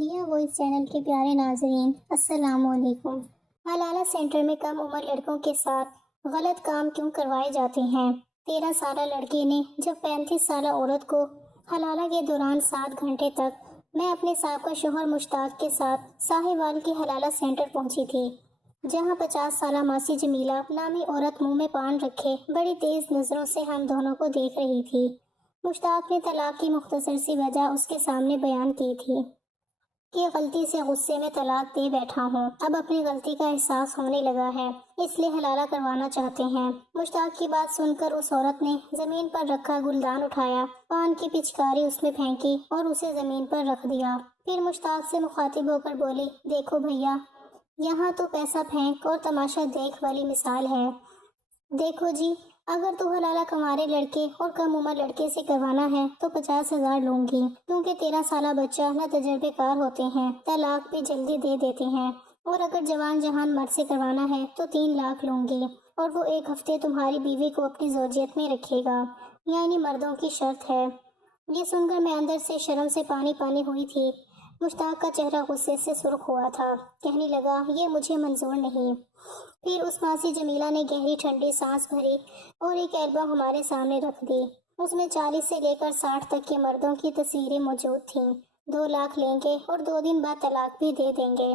دیا voice channel کے پیارے ناظرین، السلام علیکم۔ حلالہ سینٹر میں کم عمر لڑکوں کے ساتھ غلط کام کیوں کروائے جاتے ہیں؟ 13 سالہ لڑکے نے جب 35 سالہ عورت کو حلالہ کے دوران 7 گھنٹے تک میں اپنے سابقہ شوہر مشتاق کے ساتھ ساہیوال کے حلالہ سینٹر پہنچی تھی، جہاں 50 سالہ ماسی جمیلہ نامی عورت منہ میں پان رکھے بڑی تیز نظروں سے ہم دونوں کو دیکھ رہی تھی۔ مشتاق نے طلاق کی مختصر سی وجہ اس کے سامنے بیان کی تھی کہ غلطی سے غصے میں طلاق دے بیٹھا ہوں، اب اپنی غلطی کا احساس ہونے لگا ہے، اس لیے حلالہ کروانا چاہتے ہیں۔ مشتاق کی بات سن کر اس عورت نے زمین پر رکھا گلدان اٹھایا، پان کی پچکاری اس میں پھینکی اور اسے زمین پر رکھ دیا۔ پھر مشتاق سے مخاطب ہو کر بولی، دیکھو بھیا، یہاں تو پیسہ پھینک اور تماشا دیکھ والی مثال ہے۔ دیکھو جی، اگر تو حلالہ کنوارے لڑکے اور کم عمر لڑکے سے کروانا ہے تو 50,000 لوں گی، کیونکہ 13 سالہ بچہ نہ تجربے کار ہوتے ہیں، طلاق بھی جلدی دے دیتے ہیں، اور اگر جوان جہان مرد سے کروانا ہے تو 3 لاکھ لوں گی، اور وہ 1 ہفتے تمہاری بیوی کو اپنی زوجیت میں رکھے گا، یعنی مردوں کی شرط ہے۔ یہ سن کر میں اندر سے شرم سے پانی پانی ہوئی تھی۔ مشتاق کا چہرہ غصے سے سرخ ہوا تھا، کہنے لگا، یہ مجھے منظور نہیں۔ پھر اس ماسی جمیلہ نے گہری ٹھنڈی سانس بھری اور ایک البم ہمارے سامنے رکھ دی۔ اس میں 40 سے لے کر 60 تک کے مردوں کی تصویریں موجود تھیں۔ 2 لاکھ لیں گے اور 2 دن بعد طلاق بھی دے دیں گے۔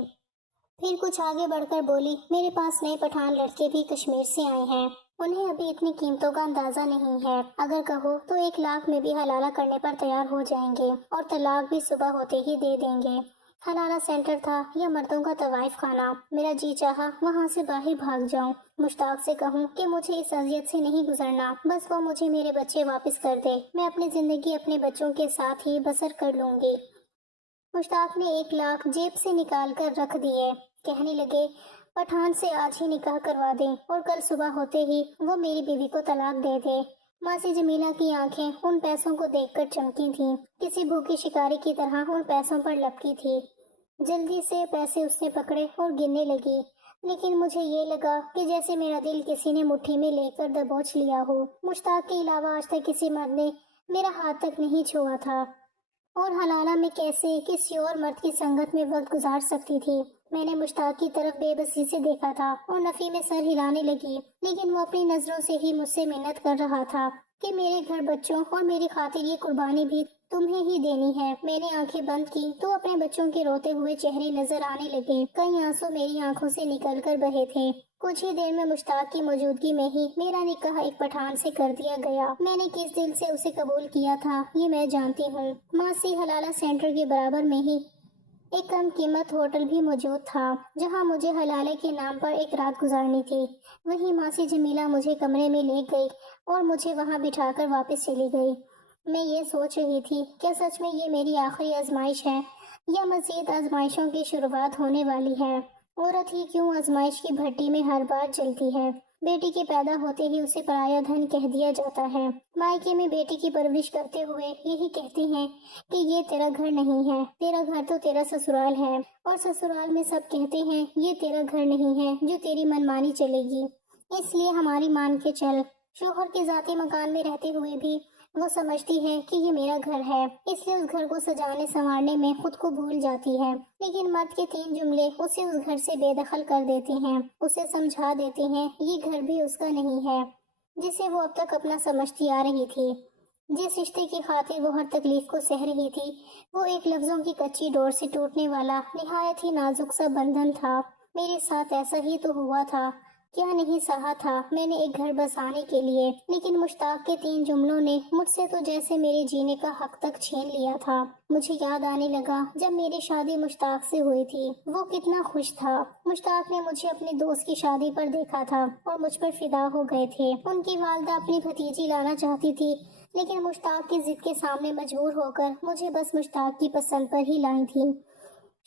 پھر کچھ آگے بڑھ کر بولی، میرے پاس نئے پٹھان لڑکے بھی کشمیر سے آئے ہیں، انہیں ابھی اتنی قیمتوں کا اندازہ نہیں ہے، اگر کہو تو 1 لاکھ میں بھی حلالہ کرنے پر تیار ہو جائیں گے اور طلاق بھی صبح ہوتے ہی دے دیں گے۔ حلالہ سینٹر تھا یا مردوں کا طوائف خانہ؟ میرا جی چاہا وہاں سے باہر بھاگ جاؤں، مشتاق سے کہوں کہ مجھے اس اذیت سے نہیں گزرنا، بس وہ مجھے میرے بچے واپس کر دے، میں اپنی زندگی اپنے بچوں کے ساتھ ہی بسر کر لوں گی۔ مشتاق نے 1 لاکھ جیب سے نکال کر رکھ دیے، کہنے لگے، پٹھان سے آج ہی نکاح کروا دیں اور کل صبح ہوتے ہی وہ میری بیوی کو طلاق دے دے۔ ماسی جمیلہ کی آنکھیں ان پیسوں کو دیکھ کر چمکی تھیں، کسی بھوکی شکاری کی طرح ان پیسوں پر لپکی تھی۔ جلدی سے پیسے اس نے پکڑے اور گننے لگی، لیکن مجھے یہ لگا کہ جیسے میرا دل کسی نے مٹھی میں لے کر دبوچ لیا ہو۔ مشتاق کے علاوہ آج تک کسی مرد نے میرا ہاتھ تک نہیں چھوا تھا، اور حلالہ میں کیسے کسی اور مرد کی سنگت میں وقت گزار سکتی تھی؟ میں نے مشتاق کی طرف بے بسی سے دیکھا تھا اور نفی میں سر ہلانے لگی، لیکن وہ اپنی نظروں سے ہی مجھ سے منت کر رہا تھا کہ میرے گھر بچوں اور میری خاطر یہ قربانی بھی تمہیں ہی دینی ہے۔ میں نے آنکھیں بند کی تو اپنے بچوں کے روتے ہوئے چہرے نظر آنے لگے، کئی آنسو میری آنکھوں سے نکل کر بہے تھے۔ کچھ ہی دیر میں مشتاق کی موجودگی میں ہی میرا نکاح ایک پٹھان سے کر دیا گیا۔ میں نے کس دل سے اسے قبول کیا تھا یہ میں جانتی ہوں۔ ماسی حلالہ سینٹر کے برابر میں ہی ایک کم قیمت ہوٹل بھی موجود تھا، جہاں مجھے حلالے کے نام پر ایک رات گزارنی تھی۔ وہیں ماسی جمیلہ مجھے کمرے میں لے گئی اور مجھے وہاں بٹھا کر واپس چلی گئی۔ میں یہ سوچ رہی تھی، کیا سچ میں یہ میری آخری آزمائش ہے یا مزید آزمائشوں کی شروعات ہونے والی ہے؟ عورت ہی کیوں آزمائش کی بھٹی میں ہر بار جلتی ہے؟ بیٹی کے پیدا ہوتے ہی اسے پرایا دھن کہہ دیا جاتا ہے۔ مائکے میں بیٹی کی پرورش کرتے ہوئے یہی کہتے ہیں کہ یہ تیرا گھر نہیں ہے، تیرا گھر تو تیرا سسرال ہے، اور سسرال میں سب کہتے ہیں یہ تیرا گھر نہیں ہے جو تیری منمانی چلے گی، اس لیے ہماری مان کے چل۔ شوہر کے ذاتی مکان میں رہتے ہوئے بھی وہ سمجھتی ہے کہ یہ میرا گھر ہے، اس لیے اس گھر کو سجانے سنوارنے میں خود کو بھول جاتی ہے، لیکن مرد کے 3 جملے اسے اس گھر سے بے دخل کر دیتے ہیں، اسے سمجھا دیتے ہیں یہ گھر بھی اس کا نہیں ہے جسے وہ اب تک اپنا سمجھتی آ رہی تھی۔ جس رشتے کی خاطر وہ ہر تکلیف کو سہ رہی تھی، وہ ایک لفظوں کی کچی ڈور سے ٹوٹنے والا نہایت ہی نازک سا بندھن تھا۔ میرے ساتھ ایسا ہی تو ہوا تھا، کیا نہیں سہا تھا میں نے ایک گھر بسانے کے لیے، لیکن مشتاق کے 3 جملوں نے مجھ سے تو جیسے میرے جینے کا حق تک چھین لیا تھا۔ مجھے یاد آنے لگا جب میری شادی مشتاق سے ہوئی تھی، وہ کتنا خوش تھا۔ مشتاق نے مجھے اپنے دوست کی شادی پر دیکھا تھا اور مجھ پر فدا ہو گئے تھے۔ ان کی والدہ اپنی بھتیجی لانا چاہتی تھی، لیکن مشتاق کی ضد کے سامنے مجبور ہو کر مجھے بس مشتاق کی پسند پر ہی لائی تھی۔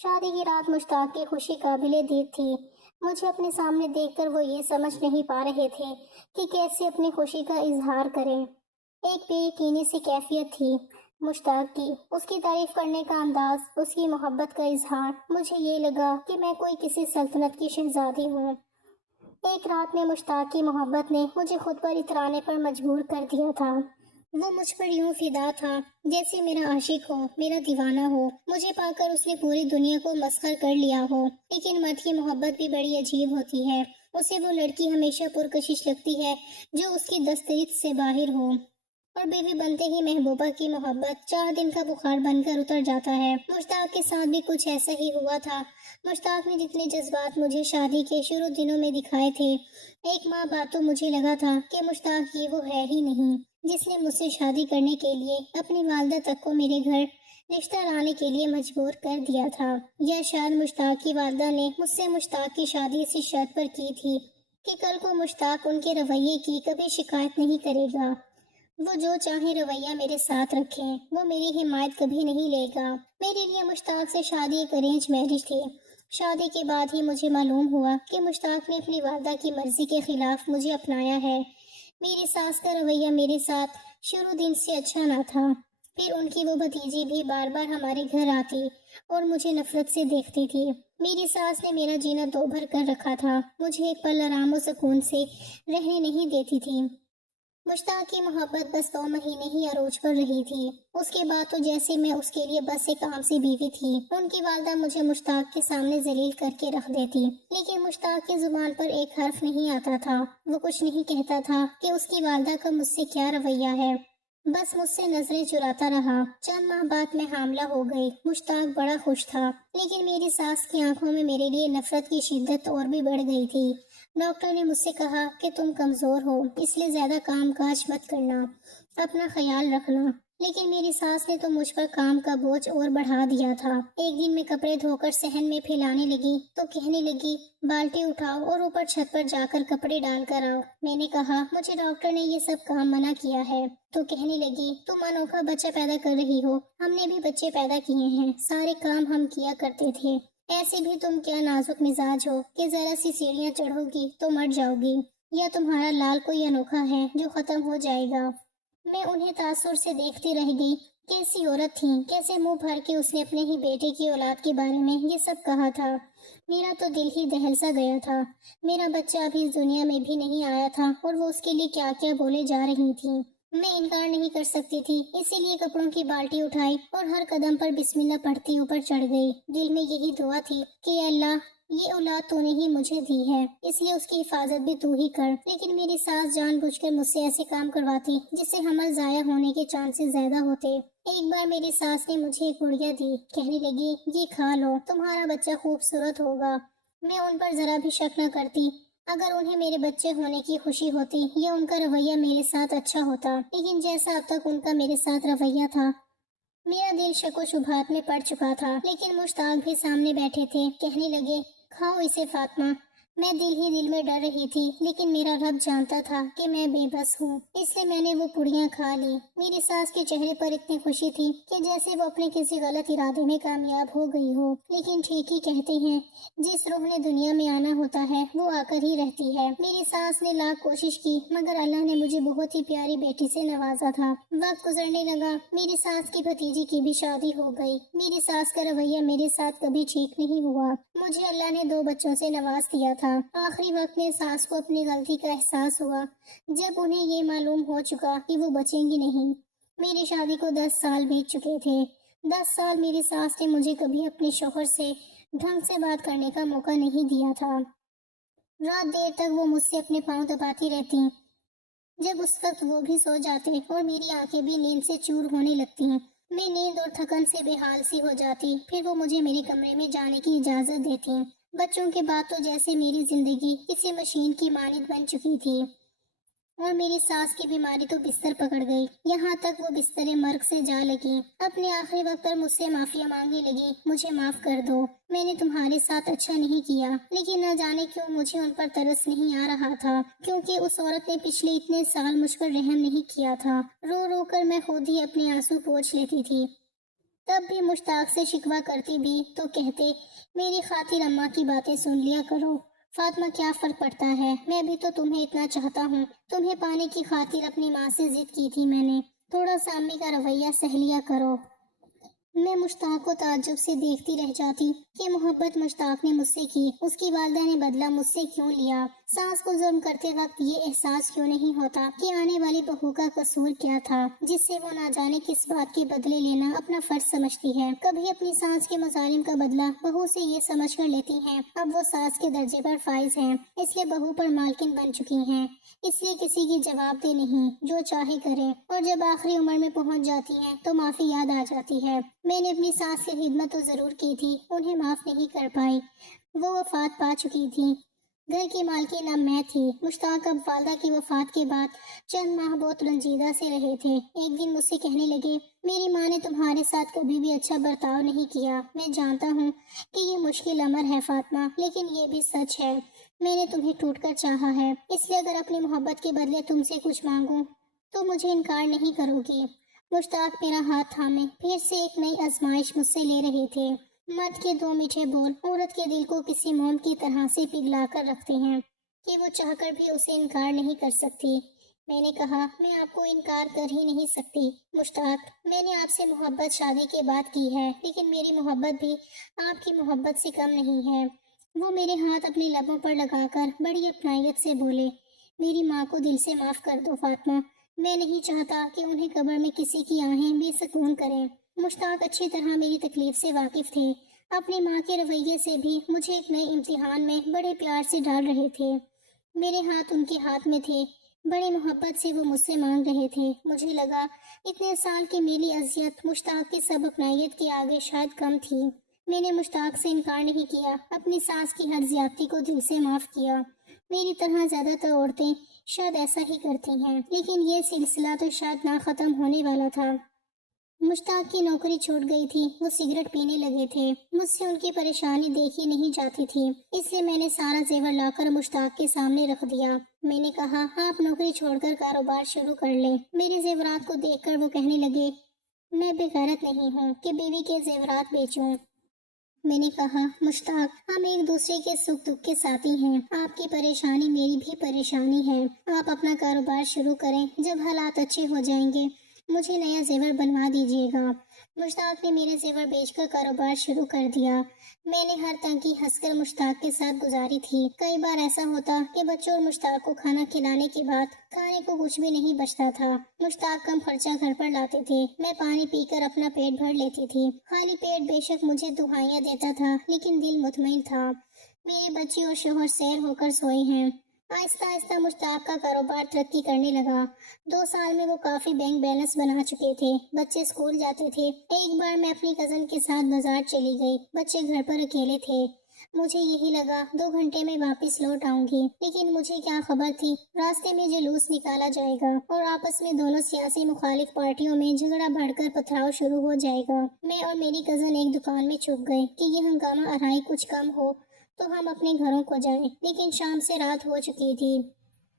شادی کی رات مشتاق کی خوشی قابل دید تھی۔ مجھے اپنے سامنے دیکھ کر وہ یہ سمجھ نہیں پا رہے تھے کہ کیسے اپنی خوشی کا اظہار کریں۔ ایک بے یقینی سی کیفیت تھی مشتاق کی، اس کی تعریف کرنے کا انداز، اس کی محبت کا اظہار، مجھے یہ لگا کہ میں کوئی کسی سلطنت کی شہزادی ہوں۔ ایک رات میں مشتاق کی محبت نے مجھے خود پر اترانے پر مجبور کر دیا تھا۔ وہ مجھ پر یوں فدا تھا جیسے میرا عاشق ہو، میرا دیوانہ ہو۔ مجھے پا کر اس نے پوری دنیا کو مسخر کر لیا ہو۔ لیکن مرد کی محبت بھی بڑی عجیب ہوتی ہے۔ اسے وہ لڑکی ہمیشہ پرکشش لگتی ہے جو اس کی دسترس سے باہر ہو، اور بیوی بنتے ہی محبوبہ کی محبت 4 دن کا بخار بن کر اتر جاتا ہے۔ مشتاق کے ساتھ بھی کچھ ایسا ہی ہوا تھا۔ مشتاق نے جتنے جذبات مجھے شادی کے شروع دنوں میں دکھائے تھے، ایک ماہ بعد تو مجھے لگا تھا کہ مشتاق یہ وہ ہے ہی نہیں جس نے مجھ سے شادی کرنے کے لیے اپنی والدہ تک کو میرے گھر رشتہ لانے کے لیے مجبور کر دیا تھا۔ یا شاید مشتاق کی والدہ نے مجھ سے مشتاق کی شادی اسی شرط پر کی تھی کہ کل کو مشتاق ان کے رویے کی کبھی شکایت نہیں کرے گا۔ وہ جو چاہے رویہ میرے ساتھ رکھیں، وہ میری حمایت کبھی نہیں لے گا۔ میرے لیے مشتاق سے شادی ایک ارینج میرج تھی۔ شادی کے بعد ہی مجھے معلوم ہوا کہ مشتاق نے اپنی والدہ کی مرضی کے خلاف مجھے اپنایا ہے۔ میری ساس کا رویہ میرے ساتھ شروع دن سے اچھا نہ تھا۔ پھر ان کی وہ بھتیجی بھی بار بار ہمارے گھر آتی اور مجھے نفرت سے دیکھتی تھی۔ میری ساس نے میرا جینا دو بھر کر رکھا تھا، مجھے ایک پل آرام و سکون سے رہنے نہیں دیتی تھی۔ مشتاق کی محبت بس 2 مہینے ہی عروج پر رہی تھی۔ اس کے بعد تو جیسے میں اس کے لیے بس ایک عام سی بیوی تھی۔ ان کی والدہ مجھے مشتاق کے سامنے ذلیل کر کے رکھ دیتی، لیکن مشتاق کی زبان پر ایک حرف نہیں آتا تھا۔ وہ کچھ نہیں کہتا تھا کہ اس کی والدہ کا مجھ سے کیا رویہ ہے، بس مجھ سے نظریں چراتا رہا۔ چند ماہ بعد میں حاملہ ہو گئی۔ مشتاق بڑا خوش تھا، لیکن میری ساس کی آنکھوں میں میرے لیے نفرت کی شدت اور بھی بڑھ گئی تھی۔ ڈاکٹر نے مجھ سے کہا کہ تم کمزور ہو، اس لیے زیادہ کام کاج مت کرنا، اپنا خیال رکھنا۔ لیکن میری ساس نے تو مجھ پر کام کا بوجھ اور بڑھا دیا تھا۔ ایک دن میں کپڑے دھو کر صحن میں پھیلانے لگی تو کہنے لگی بالٹی اٹھاؤ اور اوپر چھت پر جا کر کپڑے ڈال کر آؤ۔ میں نے کہا مجھے ڈاکٹر نے یہ سب کام منع کیا ہے۔ تو کہنے لگی تم انوکھا بچہ پیدا کر رہی ہو، ہم نے بھی بچے پیدا کیے ہیں، سارے کام ہم کیا کرتے تھے، ایسے بھی تم کیا نازک مزاج ہو کہ ذرا سی سیڑھیاں چڑھو گی تو مر جاؤ گی، یا تمہارا لال کوئی انوکھا ہے جو ختم ہو جائے گا۔ میں انہیں تاثر سے دیکھتی رہ گئی۔ کیسی عورت تھی، کیسے منہ بھر کے اس نے اپنے ہی بیٹے کی اولاد کے بارے میں یہ سب کہا تھا۔ میرا تو دل ہی دہل سا گیا تھا۔ میرا بچہ ابھی اس دنیا میں بھی نہیں آیا تھا اور وہ اس کے لیے کیا کیا بولے جا رہی تھی۔ میں انکار نہیں کر سکتی تھی، اسی لیے کپڑوں کی بالٹی اٹھائی اور ہر قدم پر بسم اللہ پڑھتی اوپر چڑھ گئی۔ دل میں یہی دعا تھی کہ اللہ یہ اولاد تو نے ہی مجھے دی ہے، اس لیے اس کی حفاظت بھی تو ہی کر۔ لیکن میری ساس جان بوجھ کر مجھ سے ایسے کام کرواتی جس سے حمل ضائع ہونے کے چانسز زیادہ ہوتے۔ ایک بار میری ساس نے مجھے ایک گڑیا دی، کہنے لگی یہ کھا لو، تمہارا بچہ خوبصورت ہوگا۔ میں ان پر ذرا بھی شک نہ کرتی۔ اگر انہیں میرے بچے ہونے کی خوشی ہوتی یا ان کا رویہ میرے ساتھ اچھا ہوتا، لیکن جیسا اب تک ان کا میرے ساتھ رویہ تھا، میرا دل شک و شبہات میں پڑ چکا تھا۔ لیکن مشتاق بھی سامنے بیٹھے تھے، کہنے لگے کھاؤ اسے فاطمہ۔ میں دل ہی دل میں ڈر رہی تھی، لیکن میرا رب جانتا تھا کہ میں بے بس ہوں، اس لیے میں نے وہ پڑیاں کھا لی۔ میری ساس کے چہرے پر اتنی خوشی تھی کہ جیسے وہ اپنے کسی غلط ارادے میں کامیاب ہو گئی ہو۔ لیکن ٹھیک ہی کہتے ہیں، جس روح نے دنیا میں آنا ہوتا ہے وہ آ کر ہی رہتی ہے۔ میری ساس نے لاکھ کوشش کی، مگر اللہ نے مجھے بہت ہی پیاری بیٹی سے نوازا تھا۔ وقت گزرنے لگا، میری ساس کی بھتیجی کی بھی شادی ہو گئی۔ میری ساس کا رویہ میرے ساتھ کبھی ٹھیک نہیں ہوا۔ مجھے اللہ نے 2 بچوں سے نواز دیا تھا۔ آخری وقت میں ساس کو اپنی غلطی کا احساس ہوا، جب انہیں یہ معلوم ہو چکا کہ وہ بچیں گی نہیں۔ میری شادی کو 10 سال بیت چکے تھے۔ 10 سال میری ساس نے مجھے کبھی اپنے شوہر سے ڈھنگ سے بات کرنے کا موقع نہیں دیا تھا۔ رات دیر تک وہ مجھ سے اپنے پاؤں دباتی رہتی، جب اس وقت وہ بھی سو جاتے اور میری آنکھیں بھی نیند سے چور ہونے لگتی۔ میں نیند اور تھکن سے بے حال سی ہو جاتی، پھر وہ مجھے میرے کمرے میں جانے کی اجازت دیتی۔ بچوں کے بعد تو جیسے میری زندگی کسی مشین کی مانند بن چکی تھی، اور میری ساس کی بیماری تو بستر پکڑ گئی، یہاں تک وہ بستر مرگ سے جا لگی۔ اپنے آخری وقت پر مجھ سے معافیا مانگنے لگی، مجھے معاف کر دو، میں نے تمہارے ساتھ اچھا نہیں کیا۔ لیکن نہ جانے کیوں مجھے ان پر ترس نہیں آ رہا تھا، کیونکہ اس عورت نے پچھلے اتنے سال مجھ پر رحم نہیں کیا تھا۔ رو رو کر میں خود ہی اپنے آنسو پوچھ لیتی تھی۔ تب بھی مشتاق سے شکوہ کرتی بھی تو کہتے میری خاطر اماں کی باتیں سن لیا کرو، فاطمہ کیا فرق پڑتا ہے، میں بھی تو تمہیں اتنا چاہتا ہوں، تمہیں پانے کی خاطر اپنی ماں سے ضد کی تھی میں نے، تھوڑا سا امی کا رویہ سہ لیا کرو۔ میں مشتاق کو تعجب سے دیکھتی رہ جاتی کہ محبت مشتاق نے مجھ سے کی، اس کی والدہ نے بدلہ مجھ سے کیوں لیا۔ ساس کو ظلم کرتے وقت یہ احساس کیوں نہیں ہوتا کہ آنے والی بہو کا قصور کیا تھا، جس سے وہ نہ جانے کس بات کے بدلے لینا اپنا فرض سمجھتی ہے۔ کبھی اپنی ساس کے مظالم کا بدلہ بہو سے یہ سمجھ کر لیتی ہیں اب وہ ساس کے درجے پر فائز ہیں، اس لیے بہو پر مالکن بن چکی ہیں، اس لیے کسی کی جواب دہ نہیں، جو چاہے کرے، اور جب آخری عمر میں پہنچ جاتی ہیں تو معافی یاد آ جاتی ہے۔ میں نے اپنی ساس کی خدمت تو ضرور کی تھی، انہیں معاف نہیں کر پائی، وہ وفات پا چکی تھی۔ گھر کی مالکن اب میں تھی۔ مشتاق اب والدہ کی وفات کے بعد چند ماہ بہت رنجیدہ سے رہے تھے۔ ایک دن مجھ سے کہنے لگے، میری ماں نے تمہارے ساتھ کبھی بھی اچھا برتاؤ نہیں کیا۔ میں جانتا ہوں کہ یہ مشکل امر ہے فاطمہ، لیکن یہ بھی سچ ہے، میں نے تمہیں ٹوٹ کر چاہا ہے، اس لیے اگر اپنی محبت کے بدلے تم سے کچھ مانگوں تو مجھے انکار نہیں کرو گی۔ مشتاق میرا ہاتھ تھامے پھر سے ایک نئی آزمائش مجھ سے لے رہے تھے۔ مرد کے دو میٹھے بول عورت کے دل کو کسی موم کی طرح سے پگھلا کر رکھتے ہیں کہ وہ چاہ کر بھی اسے انکار نہیں کر سکتی۔ میں نے کہا، میں آپ کو انکار کر ہی نہیں سکتی مشتاق، میں نے آپ سے محبت شادی کے بعد کی ہے، لیکن میری محبت بھی آپ کی محبت سے کم نہیں ہے۔ وہ میرے ہاتھ اپنے لبوں پر لگا کر بڑی اپنائیت سے بولے، میری ماں کو دل سے معاف کر دو فاطمہ، میں نہیں چاہتا کہ انہیں قبر میں کسی کی آہیں بے سکون کریں۔ مشتاق اچھی طرح میری تکلیف سے واقف تھے، اپنی ماں کے رویے سے بھی مجھے ایک نئے امتحان میں بڑے پیار سے ڈال رہے تھے۔ میرے ہاتھ ان کے ہاتھ میں تھے، بڑی محبت سے وہ مجھ سے مانگ رہے تھے۔ مجھے لگا اتنے سال کی میری اذیت مشتاق کی سب اپنائیت کے آگے شاید کم تھی۔ میں نے مشتاق سے انکار نہیں کیا، اپنی ساس کی ہر زیادتی کو دل سے معاف کیا۔ میری طرح زیادہ تر عورتیں شاید ایسا ہی کرتی ہیں، لیکن یہ سلسلہ تو شاید نہ ختم ہونے والا تھا۔ مشتاق کی نوکری چھوٹ گئی تھی، وہ سگریٹ پینے لگے تھے، مجھ سے ان کی پریشانی دیکھی نہیں جاتی تھی، اس لیے میں نے سارا زیور لا کر مشتاق کے سامنے رکھ دیا۔ میں نے کہا، آپ نوکری چھوڑ کر کاروبار شروع کر لیں۔ میرے زیورات کو دیکھ کر وہ کہنے لگے، میں بے غیرت نہیں ہوں کہ بیوی کے زیورات بیچوں۔ میں نے کہا، مشتاق، ہم ایک دوسرے کے سکھ دکھ کے ساتھی ہیں، آپ کی پریشانی میری بھی پریشانی ہے، آپ اپنا کاروبار شروع کریں، جب حالات اچھے ہو جائیں گے مجھے نیا زیور بنوا دیجیے گا۔ مشتاق نے میرے زیور بیچ کر کاروبار شروع کر دیا۔ میں نے ہر تنگی ہنس کر مشتاق کے ساتھ گزاری تھی۔ کئی بار ایسا ہوتا کہ بچوں اور مشتاق کو کھانا کھلانے کے بعد کھانے کو کچھ بھی نہیں بچتا تھا۔ مشتاق کم خرچہ گھر پر لاتے تھے، میں پانی پی کر اپنا پیٹ بھر لیتی تھی۔ خالی پیٹ بے شک مجھے دہائیاں دیتا تھا، لیکن دل مطمئن تھا۔ میرے بچے اور شوہر سیر ہو کر سوئے ہیں۔ آہستہ آہستہ مشتاق کا کاروبار ترقی کرنے لگا۔ 2 سال میں وہ کافی بینک بیلنس بنا چکے تھے، بچے اسکول جاتے تھے۔ ایک بار میں اپنی کزن کے ساتھ بازار چلی گئی، بچے گھر پر اکیلے تھے۔ مجھے یہی لگا 2 گھنٹے میں واپس لوٹ آؤں گی، لیکن مجھے کیا خبر تھی راستے میں جلوس نکالا جائے گا اور آپس میں دونوں سیاسی مخالف پارٹیوں میں جھگڑا بڑھ کر پتھراؤ شروع ہو جائے گا۔ میں اور میری کزن ایک دکان میں چھپ گئے کہ یہ ہنگامہ آرائی کچھ کم ہو تو ہم اپنے گھروں کو جائیں، لیکن شام سے رات ہو چکی تھی۔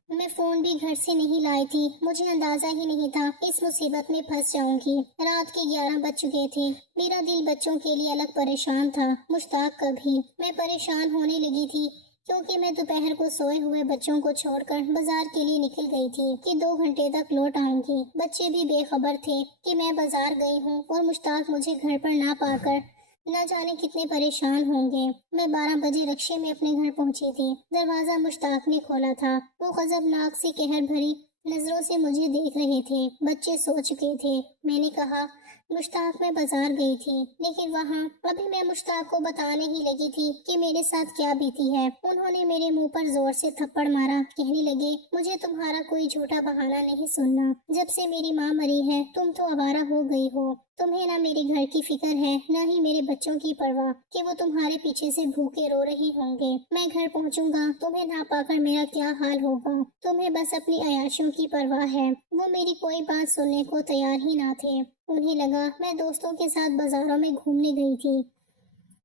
میں فون بھی گھر سے نہیں لائی تھی، مجھے اندازہ ہی نہیں تھا اس مصیبت میں پھنس جاؤں گی۔ رات کے 11 بج چکے تھے، میرا دل بچوں کے لیے الگ پریشان تھا، مشتاق کا بھی۔ میں پریشان ہونے لگی تھی کیونکہ میں دوپہر کو سوئے ہوئے بچوں کو چھوڑ کر بازار کے لیے نکل گئی تھی کہ 2 گھنٹے تک لوٹ آؤں گی۔ بچے بھی بے خبر تھے کہ میں بازار گئی ہوں اور مشتاق مجھے گھر پر نہ پا کر نہ جانے کتنے پریشان ہوں گے۔ میں 12 بجے رکشے میں اپنے گھر پہنچی تھی۔ دروازہ مشتاق نے کھولا تھا، وہ غضبناک سی قہر بھری نظروں سے مجھے دیکھ رہے تھے۔ بچے سو چکے تھے۔ میں نے کہا، مشتاق میں بازار گئی تھی، لیکن وہاں ابھی میں مشتاق کو بتانے ہی لگی تھی کہ میرے ساتھ کیا بیتی ہے، انہوں نے میرے منہ پر زور سے تھپڑ مارا، کہنے لگے، مجھے تمہارا کوئی جھوٹا بہانہ نہیں سننا، جب سے میری ماں مری ہے تم تو آوارہ ہو گئی ہو، تمہیں نہ میرے گھر کی فکر ہے نہ ہی میرے بچوں کی پرواہ کہ وہ تمہارے پیچھے سے بھوکے رو رہے ہوں گے۔ میں گھر پہنچوں گا تمہیں نہ پا کر میرا کیا حال ہوگا، تمہیں بس اپنی عیاشیوں کی پرواہ ہے۔ وہ میری کوئی بات سننے کو تیار ہی نہ تھے، انہیں لگا میں دوستوں کے ساتھ بازاروں میں گھومنے گئی تھی۔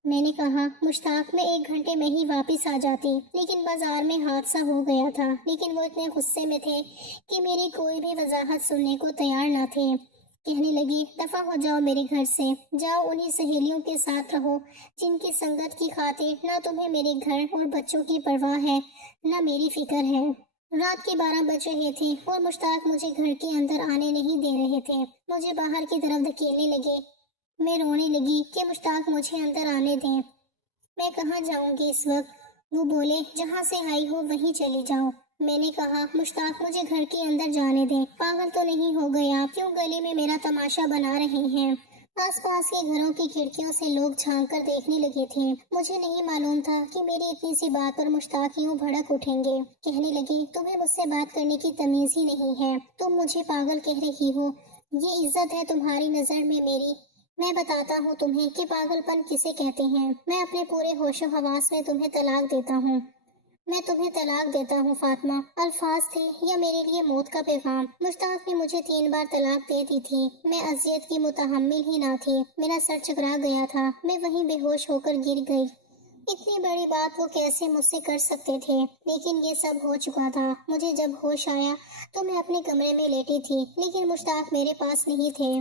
میں نے کہا، مشتاق میں 1 گھنٹے میں ہی واپس آ جاتی، لیکن بازار میں حادثہ ہو گیا تھا، لیکن وہ اتنے غصے میں تھے کہ میری کوئی بھی وضاحت سننے کو تیار نہ تھے۔ کہنے لگی، دفع ہو جاؤ میرے گھر سے، جاؤ انہی سہیلیوں کے ساتھ رہو جن کی سنگت کی خاطر نہ تمہیں میرے گھر اور بچوں کی پرواہ ہے نہ میری فکر ہے۔ رات کے 12 بج رہے تھے اور مشتاق مجھے گھر کے اندر آنے نہیں دے رہے تھے، مجھے باہر کی طرف دھکیلنے لگے۔ میں رونے لگی کہ مشتاق مجھے اندر آنے دیں، میں کہاں جاؤں گی اس وقت، وہ بولے جہاں سے آئی ہو وہیں چلی جاؤ۔ میں نے کہا مشتاق مجھے گھر کے اندر جانے دیں، پاگل تو نہیں ہو گئے آپ؟ کیوں گلی میں میرا تماشا بنا رہے ہیں؟ آس پاس کے گھروں کی کھڑکیوں سے لوگ جھانک کر دیکھنے لگے تھے۔ مجھے نہیں معلوم تھا کہ میری اتنی سی بات پر مشتاق یوں بھڑک اٹھیں گے۔ کہنے لگی تمہیں مجھ سے بات کرنے کی تمیز ہی نہیں ہے، تم مجھے پاگل کہہ رہی ہو، یہ عزت ہے تمہاری نظر میں میری؟ میں بتاتا ہوں تمہیں کہ پاگل پن کسے کہتے ہیں۔ میں اپنے پورے ہوش و حواس میں تمہیں طلاق دیتا ہوں، میں تمہیں طلاق دیتا ہوں فاطمہ۔ الفاظ تھے یا میرے لیے موت کا پیغام؟ مشتاق نے مجھے 3 بار طلاق دے دی تھی، میں اذیت کی متحمل ہی نہ تھی، میرا سر چکرا گیا تھا، میں وہیں بے ہوش ہو کر گر گئی۔ اتنی بڑی بات وہ کیسے مجھ سے کر سکتے تھے؟ لیکن یہ سب ہو چکا تھا۔ مجھے جب ہوش آیا تو میں اپنے کمرے میں لیٹی تھی، لیکن مشتاق میرے پاس نہیں تھے۔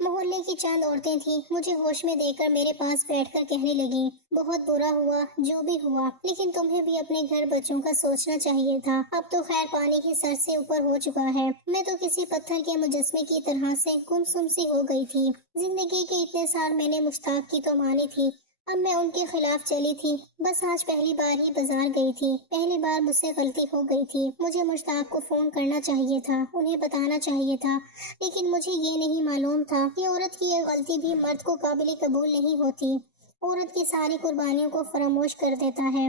محلے کی چند عورتیں تھیں، مجھے ہوش میں دیکھ کر میرے پاس بیٹھ کر کہنے لگیں بہت برا ہوا جو بھی ہوا، لیکن تمہیں بھی اپنے گھر بچوں کا سوچنا چاہیے تھا۔ اب تو خیر پانی ہی سر سے اوپر ہو چکا ہے، میں تو کسی پتھر کے مجسمے کی طرح سے گمسم سی ہو گئی تھی۔ زندگی کے اتنے سال میں نے مشتاق کی تو مانی تھی، اب میں ان کے خلاف چلی تھی۔ بس آج پہلی بار ہی بازار گئی تھی، پہلی بار مجھ سے غلطی ہو گئی تھی۔ مجھے مشتاق کو فون کرنا چاہیے تھا، انہیں بتانا چاہیے تھا، لیکن مجھے یہ نہیں معلوم تھا کہ عورت کی یہ غلطی بھی مرد کو قابل قبول نہیں ہوتی۔ عورت کی ساری قربانیوں کو فراموش کر دیتا ہے،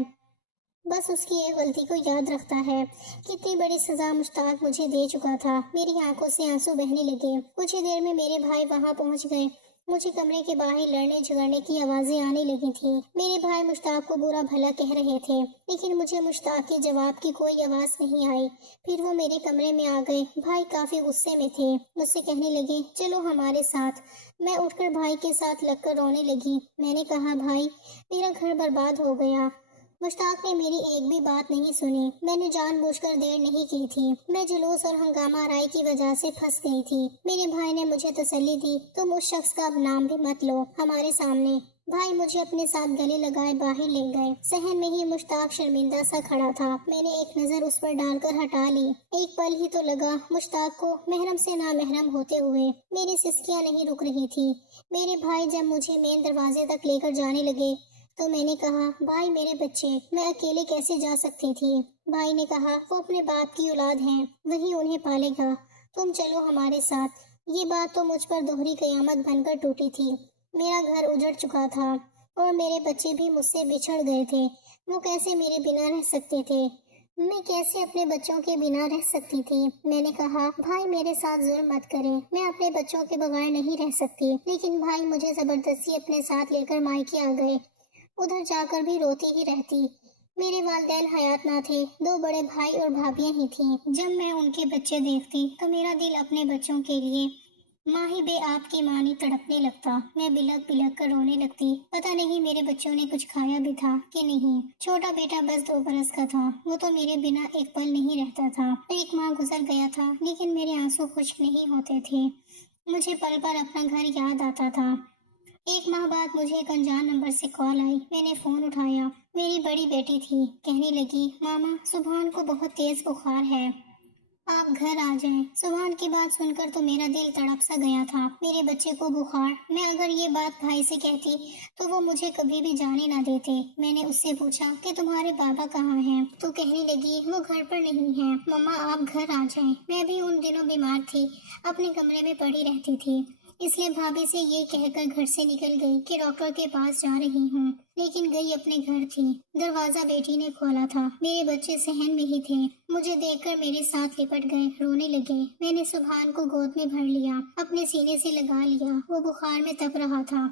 بس اس کی ایک غلطی کو یاد رکھتا ہے۔ کتنی بڑی سزا مشتاق مجھے دے چکا تھا۔ میری آنکھوں سے آنسو بہنے لگے۔ کچھ ہی دیر میں میرے بھائی وہاں پہنچ گئے۔ مجھے کمرے کے باہر لڑنے جھگڑنے کی آوازیں آنے لگی تھیں۔ میرے بھائی مشتاق کو برا بھلا کہہ رہے تھے، لیکن مجھے مشتاق کے جواب کی کوئی آواز نہیں آئی۔ پھر وہ میرے کمرے میں آ گئے۔ بھائی کافی غصے میں تھے، مجھ سے کہنے لگے چلو ہمارے ساتھ۔ میں اٹھ کر بھائی کے ساتھ لگ کر رونے لگی۔ میں نے کہا بھائی میرا گھر برباد ہو گیا۔ مشتاق نے میری ایک بھی بات نہیں سنی۔ میں نے جان بوجھ کر دیر نہیں کی تھی، میں جلوس اور ہنگامہ آرائی کی وجہ سے پھنس گئی تھی۔ میرے بھائی نے مجھے تسلی دی، تم اس شخص کا اب نام بھی مت لو ہمارے سامنے۔ بھائی مجھے اپنے ساتھ گلے لگائے باہر لے گئے۔ صحن میں ہی مشتاق شرمندہ سا کھڑا تھا۔ میں نے ایک نظر اس پر ڈال کر ہٹا لی۔ ایک پل ہی تو لگا مشتاق کو محرم سے نامحرم ہوتے ہوئے۔ میری سسکیاں نہیں رک رہی تھی۔ میرے بھائی جب مجھے مین دروازے تک لے کر جانے لگے تو میں نے کہا بھائی میرے بچے، میں اکیلے کیسے جا سکتی تھی؟ بھائی نے کہا وہ اپنے باپ کی اولاد ہیں، وہی انہیں پالے گا، تم چلو ہمارے ساتھ۔ یہ بات تو مجھ پر دوہری قیامت بن کر ٹوٹی تھی۔ میرا گھر اجڑ چکا تھا اور میرے بچے بھی مجھ سے بچھڑ گئے تھے۔ وہ کیسے میرے بنا رہ سکتے تھے؟ میں کیسے اپنے بچوں کے بنا رہ سکتی تھی؟ میں نے کہا بھائی میرے ساتھ ظلم مت کریں، میں اپنے بچوں کے بغیر نہیں رہ سکتی۔ لیکن بھائی مجھے زبردستی اپنے ساتھ لے کر مائکے آ گئے۔ ادھر جا کر بھی روتی ہی رہتی۔ میرے والدین حیات نہ تھے، 2 بڑے بھائی اور بھابیاں ہی تھیں۔ جب میں ان کے بچے دیکھتی تو میرا دل اپنے بچوں کے لیے ماہی بے آپ کی مانی تڑپنے لگتا۔ میں بلک بلک کر رونے لگتی۔ پتہ نہیں میرے بچوں نے کچھ کھایا بھی تھا کہ نہیں۔ چھوٹا بیٹا بس 2 برس کا تھا، وہ تو میرے بنا ایک پل نہیں رہتا تھا۔ 1 ماہ گزر گیا تھا، لیکن میرے آنسو خشک نہیں ہوتے تھے۔ مجھے پل پر اپنا گھر یاد آتا تھا۔ 1 ماہ بعد مجھے ایک انجان نمبر سے کال آئی۔ میں نے فون اٹھایا، میری بڑی بیٹی تھی۔ کہنے لگی ماما سبحان کو بہت تیز بخار ہے، آپ گھر آ جائیں۔ سبحان کی بات سن کر تو میرا دل تڑپ سا گیا تھا۔ میرے بچے کو بخار، میں اگر یہ بات بھائی سے کہتی تو وہ مجھے کبھی بھی جانے نہ دیتے۔ میں نے اس سے پوچھا کہ تمہارے بابا کہاں ہیں؟ تو کہنے لگی وہ گھر پر نہیں ہیں، مما آپ گھر آ جائیں۔ میں بھی ان دنوں بیمار تھی، اپنے کمرے میں پڑی رہتی تھی، اس لیے بھابھی سے یہ کہہ کر گھر سے نکل گئی کہ ڈاکٹر کے پاس جا رہی ہوں، لیکن گئی اپنے گھر تھی۔ دروازہ بیٹی نے کھولا تھا، میرے بچے صحن میں ہی تھے۔ مجھے دیکھ کر میرے ساتھ لپٹ گئے، رونے لگے۔ میں نے سبحان کو گود میں بھر لیا، اپنے سینے سے لگا لیا، وہ بخار میں تپ رہا تھا۔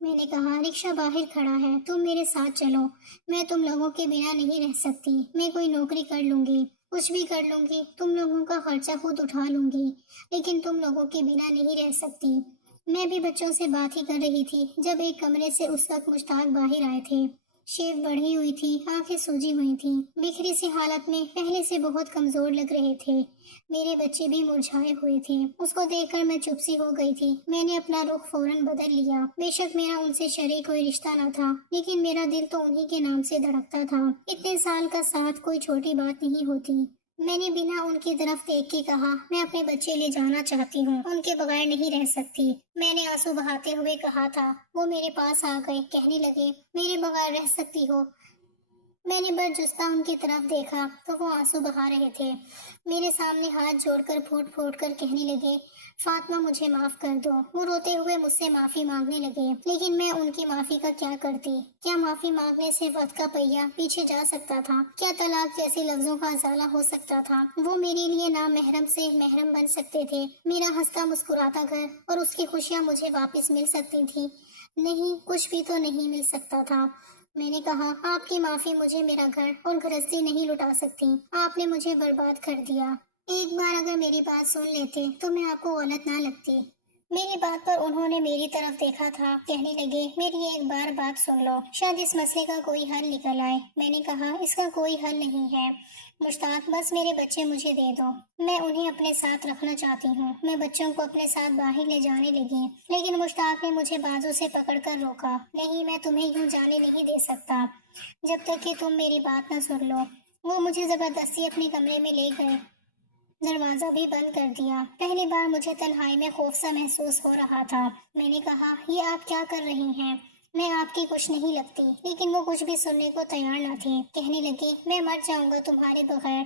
میں نے کہا رکشہ باہر کھڑا ہے، تم میرے ساتھ چلو، میں تم لوگوں کے بنا نہیں رہ سکتی، میں کوئی نوکری کر لوں گی، کچھ بھی کر لوں گی، تم لوگوں کا خرچہ خود اٹھا لوں گی، لیکن تم لوگوں کے بنا نہیں رہ سکتی۔ میں بھی بچوں سے بات ہی کر رہی تھی جب ایک کمرے سے اس وقت مشتاق باہر آئے تھے۔ شیپ بڑھی ہوئی تھی، آنکھیں سوجی ہوئی تھیں، بکھری سی حالت میں، پہلے سے بہت کمزور لگ رہے تھے۔ میرے بچے بھی مرجھائے ہوئے تھے۔ اس کو دیکھ کر میں چپ سی ہو گئی تھی۔ میں نے اپنا رخ فوراً بدل لیا۔ بے شک میرا ان سے شرعی کوئی رشتہ نہ تھا، لیکن میرا دل تو انہی کے نام سے دھڑکتا تھا۔ اتنے سال کا ساتھ کوئی چھوٹی بات نہیں ہوتی۔ میں نے بنا ان کی طرف دیکھ کے کہا میں اپنے بچے لے جانا چاہتی ہوں، ان کے بغیر نہیں رہ سکتی۔ میں نے آنسو بہاتے ہوئے کہا تھا۔ وہ میرے پاس آ گئے، کہنے لگے میرے بغیر رہ سکتی ہو؟ میں نے برجستہ ان کی طرف دیکھا تو وہ آنسو بہا رہے تھے۔ میرے سامنے ہاتھ جوڑ کر پھوٹ پھوٹ کر کہنے لگے، فاطمہ مجھے معاف کر دو۔ وہ روتے ہوئے مجھ سے معافی مانگنے لگے، لیکن میں ان کی معافی کا کیا کرتی؟ کیا معافی مانگنے سے وقت کا پہیہ پیچھے جا سکتا تھا؟ کیا طلاق جیسے لفظوں کا ازالہ ہو سکتا تھا؟ وہ میرے لیے نامحرم سے محرم بن سکتے تھے، میرا ہنستا مسکراتا گھر اور اس کی خوشیاں مجھے واپس مل سکتی تھی۔ نہیں، کچھ بھی تو نہیں مل سکتا تھا۔ میں نے کہا، آپ کی معافی مجھے میرا گھر اور گھرستی نہیں لٹا سکتی۔ آپ نے مجھے برباد کر دیا۔ ایک بار اگر میری بات سن لیتے تو میں آپ کو غلط نہ لگتی۔ میری بات پر انہوں نے میری طرف دیکھا تھا، کہنے لگے، میری ایک بار بات سن لو، شاید اس مسئلے کا کوئی حل نکل آئے۔ میں نے کہا، اس کا کوئی حل نہیں ہے مشتاق، بس میرے بچے مجھے دے دو، میں انہیں اپنے ساتھ رکھنا چاہتی ہوں۔ میں بچوں کو اپنے ساتھ باہر لے جانے لگی، لیکن مشتاق نے مجھے بازو سے پکڑ کر روکا۔ نہیں، میں تمہیں یوں جانے نہیں دے سکتا جب تک کہ تم میری بات نہ سن لو۔ وہ مجھے زبردستی اپنے کمرے میں لے گئے، دروازہ بھی بند کر دیا۔ پہلی بار مجھے تنہائی میں خوف سا محسوس ہو رہا تھا۔ میں نے کہا، یہ آپ کیا کر رہی ہیں؟ میں آپ کی کچھ نہیں لگتی۔ لیکن وہ کچھ بھی سننے کو تیار نہ تھی، کہنے لگی، میں مر جاؤں گا تمہارے بغیر۔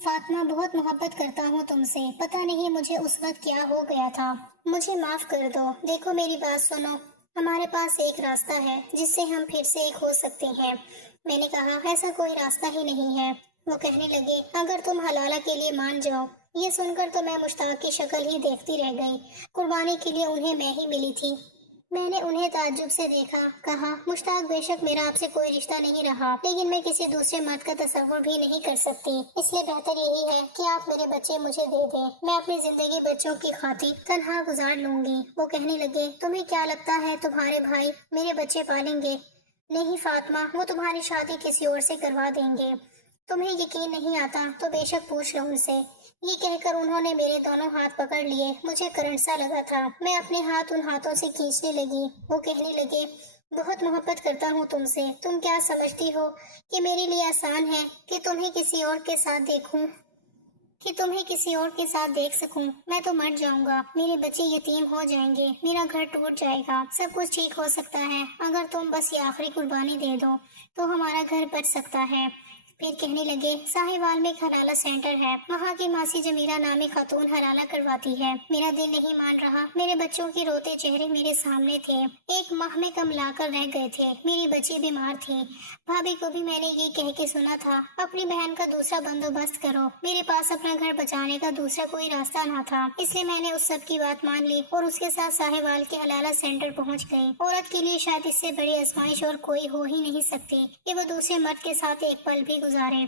فاطمہ، بہت محبت کرتا ہوں تم سے، پتہ نہیں مجھے اس وقت کیا ہو گیا تھا۔ مجھے معاف کر دو۔ دیکھو میری بات سنو، ہمارے پاس ایک راستہ ہے جس سے ہم پھر سے ایک ہو سکتے ہیں۔ میں نے کہا، ایسا کوئی راستہ ہی نہیں ہے۔ وہ کہنے لگے، اگر تم حلالہ کے لیے مان جاؤ۔ یہ سن کر تو میں مشتاق کی شکل ہی دیکھتی رہ گئی۔ قربانی کے لیے انہیں میں ہی ملی تھی۔ میں نے انہیں تعجب سے دیکھا، کہا، مشتاق، بے شک میرا آپ سے کوئی رشتہ نہیں رہا، لیکن میں کسی دوسرے مرد کا تصور بھی نہیں کر سکتی، اس لیے بہتر یہی ہے کہ آپ میرے بچے مجھے دے دیں۔ میں اپنی زندگی بچوں کی خاطر تنہا گزار لوں گی۔ وہ کہنے لگے، تمہیں کیا لگتا ہے تمہارے بھائی میرے بچے پالیں گے؟ نہیں فاطمہ، وہ تمہاری شادی کسی اور سے کروا دیں گے۔ تمہیں یقین نہیں آتا تو بے شک پوچھ لو ان سے۔ یہ کہہ کر انہوں نے میرے دونوں ہاتھ پکڑ لیے۔ مجھے کرنٹ سا لگا تھا، میں اپنے ہاتھ ان ہاتھوں سے کھینچنے لگی۔ وہ کہنے لگے، بہت محبت کرتا ہوں تم سے، تم کیا سمجھتی ہو کہ میرے لیے آسان ہے کہ تمہیں کسی اور کے ساتھ دیکھ سکوں؟ میں تو مر جاؤں گا، میرے بچے یتیم ہو جائیں گے، میرا گھر ٹوٹ جائے گا، سب کچھ ٹھیک ہو سکتا ہے اگر تم بس یہ آخری قربانی دے دو تو ہمارا گھر بچ سکتا ہے۔ پھر کہنے لگے، ساہیوال میں ایک حلالہ سینٹر ہے، وہاں کی ماسی جمیلہ نامی خاتون حلالہ کرواتی ہے۔ میرا دل نہیں مان رہا، میرے بچوں کے روتے چہرے میرے سامنے تھے۔ ایک ماہ میں کم لا کر رہ گئے تھے، میری بچی بیمار تھی۔ بھابھی کو بھی میں نے یہ کہہ کے سنا تھا، اپنی بہن کا دوسرا بندوبست کرو۔ میرے پاس اپنا گھر بچانے کا دوسرا کوئی راستہ نہ تھا، اس لیے میں نے اس سب کی بات مان لی اور اس کے ساتھ ساہیوال کے حلالہ سینٹر پہنچ گئی۔ عورت کے لیے شاید اس سے بڑی آزمائش اور کوئی ہو ہی نہیں سکتی کہ وہ دوسرے مرد کے ساتھ ایک پل بھی گزارے۔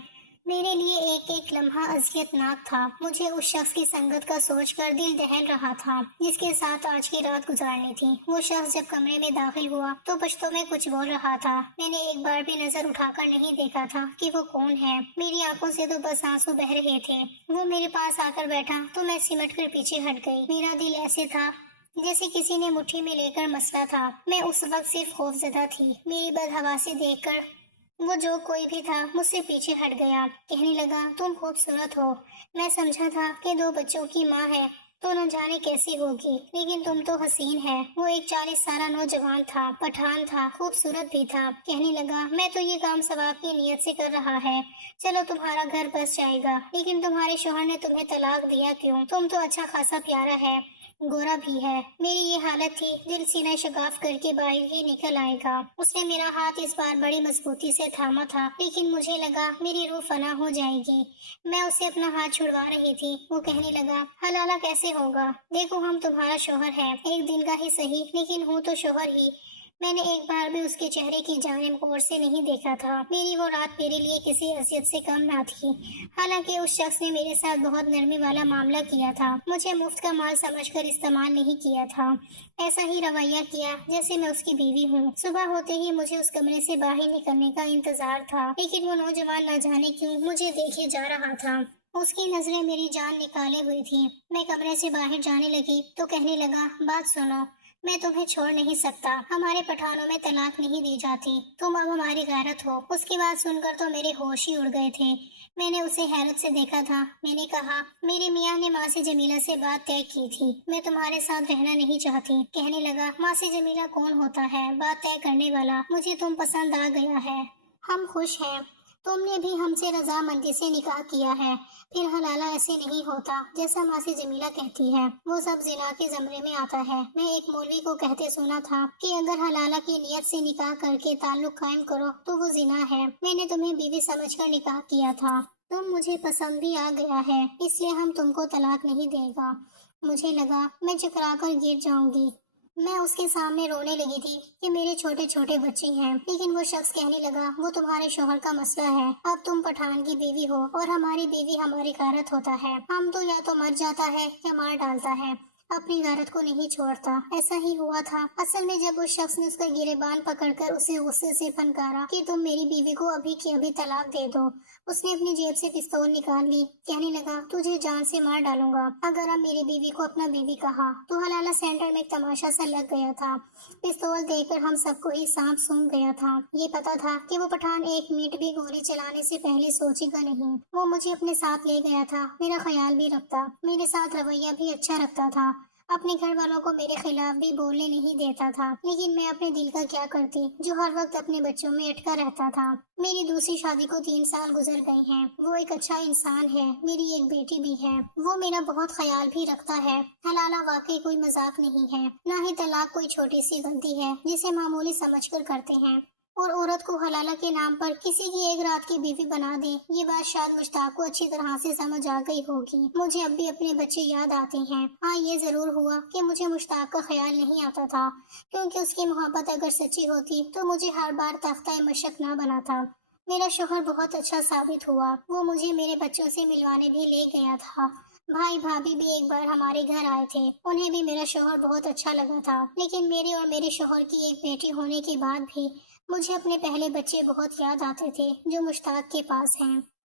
میرے لیے ایک ایک لمحہ اذیت ناک تھا۔ مجھے اس شخص کی سنگت کا سوچ کر دل دہل رہا تھا جس کے ساتھ آج کی رات گزارنی تھی۔ وہ شخص جب کمرے میں داخل ہوا تو پشتو میں کچھ بول رہا تھا۔ میں نے ایک بار بھی نظر اٹھا کر نہیں دیکھا تھا کہ وہ کون ہے، میری آنکھوں سے تو بس آنسو بہہ رہے تھے۔ وہ میرے پاس آ کر بیٹھا تو میں سمٹ کر پیچھے ہٹ گئی۔ میرا دل ایسے تھا جیسے کسی نے مٹھی میں لے کر مسلا تھا۔ میں اس وقت صرف خوفزدہ تھی۔ میری بدحواسی دیکھ کر وہ جو کوئی بھی تھا مجھ سے پیچھے ہٹ گیا، کہنے لگا، تم خوبصورت ہو۔ میں سمجھا تھا کہ 2 بچوں کی ماں ہے تو نہ جانے کیسی ہوگی، لیکن تم تو حسین ہے۔ وہ ایک 40 سالہ نوجوان تھا، پٹھان تھا، خوبصورت بھی تھا۔ کہنے لگا، میں تو یہ کام ثواب کی نیت سے کر رہا ہے، چلو تمہارا گھر بس جائے گا، لیکن تمہارے شوہر نے تمہیں طلاق دیا کیوں؟ تم تو اچھا خاصا پیارا ہے، گورا بھی ہے۔ میری یہ حالت تھی، دل سینہ شگاف کر کے باہر ہی نکل آئے گا۔ اس نے میرا ہاتھ اس بار بڑی مضبوطی سے تھاما تھا، لیکن مجھے لگا میری روح فنا ہو جائے گی۔ میں اسے اپنا ہاتھ چھڑوا رہی تھی۔ وہ کہنے لگا، حلالہ کیسے ہوگا؟ دیکھو ہم تمہارا شوہر ہے، ایک دن کا ہی صحیح، لیکن ہوں تو شوہر ہی۔ میں نے ایک بار بھی اس کے چہرے کی جانب غور سے نہیں دیکھا تھا۔ میری وہ رات میرے لیے کسی اذیت سے کم نہ تھی، حالانکہ اس شخص نے میرے ساتھ بہت نرمی والا معاملہ کیا تھا، مجھے مفت کا مال سمجھ کر استعمال نہیں کیا تھا، ایسا ہی رویہ کیا جیسے میں اس کی بیوی ہوں۔ صبح ہوتے ہی مجھے اس کمرے سے باہر نکلنے کا انتظار تھا، لیکن وہ نوجوان نہ جانے کیوں مجھے دیکھے جا رہا تھا۔ اس کی نظریں میری جان نکالے ہوئی تھی۔ میں کمرے سے باہر جانے لگی تو کہنے لگا، بات سنو، میں تمہیں چھوڑ نہیں سکتا، ہمارے پٹھانوں میں طلاق نہیں دی جاتی، تم اب ہماری غیرت ہو۔ اس کی بات سن کر تو میرے ہوش ہی اڑ گئے تھے۔ میں نے اسے حیرت سے دیکھا تھا۔ میں نے کہا، میرے میاں نے ماں سے جمیلہ سے بات طے کی تھی، میں تمہارے ساتھ رہنا نہیں چاہتی۔ کہنے لگا، ماں سے جمیلہ کون ہوتا ہے؟ بات طے کرنے والا۔ مجھے تم پسند آ گیا ہے۔ ہم خوش ہیں۔ تم نے بھی ہم سے رضامندی سے نکاح کیا ہے۔ پھر حلالہ ایسے نہیں ہوتا جیسا ماسی جمیلہ کہتی ہے، وہ سب زنا کے زمرے میں آتا ہے۔ میں ایک مولوی کو کہتے سنا تھا کہ اگر حلالہ کی نیت سے نکاح کر کے تعلق قائم کرو تو وہ زنا ہے۔ میں نے تمہیں بیوی سمجھ کر نکاح کیا تھا، تم مجھے پسند بھی آ گیا ہے، اس لیے ہم تم کو طلاق نہیں دے گا۔ مجھے لگا میں چکرا کر گر جاؤں گی۔ میں اس کے سامنے رونے لگی تھی کہ میرے چھوٹے چھوٹے بچے ہیں، لیکن وہ شخص کہنے لگا وہ تمہارے شوہر کا مسئلہ ہے، اب تم پٹھان کی بیوی ہو اور ہماری بیوی ہماری غارت ہوتا ہے، ہم تو یا تو مر جاتا ہے یا مار ڈالتا ہے، اپنی غارت کو نہیں چھوڑتا۔ ایسا ہی ہوا تھا۔ اصل میں جب اس شخص نے اس کا گریبان پکڑ کر اسے غصے سے پھنکارا کہ تم میری بیوی کو ابھی کی ابھی طلاق دے دو، اس نے اپنی جیب سے پستول نکال لی، کہنے لگا تجھے جان سے مار ڈالوں گا اگر اب میری بیوی کو اپنا بیوی کہا۔ تو حلالہ سینٹر میں ایک تماشا سا لگ گیا تھا۔ پستول دے کر ہم سب کو ہی سانپ سونگ گیا تھا۔ یہ پتا تھا کہ وہ پٹھان ایک منٹ بھی گولی چلانے سے پہلے سوچے گا نہیں۔ وہ مجھے اپنے ساتھ لے گیا تھا، میرا خیال بھی رکھتا، میرے ساتھ رویہ بھی اچھا رکھتا تھا، اپنے گھر والوں کو میرے خلاف بھی بولنے نہیں دیتا تھا، لیکن میں اپنے دل کا کیا کرتی جو ہر وقت اپنے بچوں میں اٹکا رہتا تھا۔ میری دوسری شادی کو 3 سال گزر گئے ہیں، وہ ایک اچھا انسان ہے، میری ایک بیٹی بھی ہے، وہ میرا بہت خیال بھی رکھتا ہے۔ حلالہ واقعی کوئی مذاق نہیں ہے، نہ ہی طلاق کوئی چھوٹی سی غلطی ہے جسے معمولی سمجھ کر کرتے ہیں، اور عورت کو حلالہ کے نام پر کسی کی ایک رات کی بیوی بنا دیں، یہ بات شاید مشتاق کو اچھی طرح سے سمجھ آ گئی ہوگی۔ مجھے اب بھی اپنے بچے یاد آتے ہیں۔ ہاں یہ ضرور ہوا کہ مجھے مشتاق کا خیال نہیں آتا تھا، کیونکہ اس کی محبت اگر سچی ہوتی تو مجھے ہر بار تختہ مشق نہ بنا تھا۔ میرا شوہر بہت اچھا ثابت ہوا، وہ مجھے میرے بچوں سے ملوانے بھی لے گیا تھا۔ بھائی بھابھی بھی ایک بار ہمارے گھر آئے تھے، انہیں بھی میرا شوہر بہت اچھا لگا تھا، لیکن میرے اور میرے شوہر کی ایک بیٹی ہونے کے بعد بھی مجھے اپنے پہلے بچے بہت یاد آتے تھے جو مشتاق کے پاس ہیں۔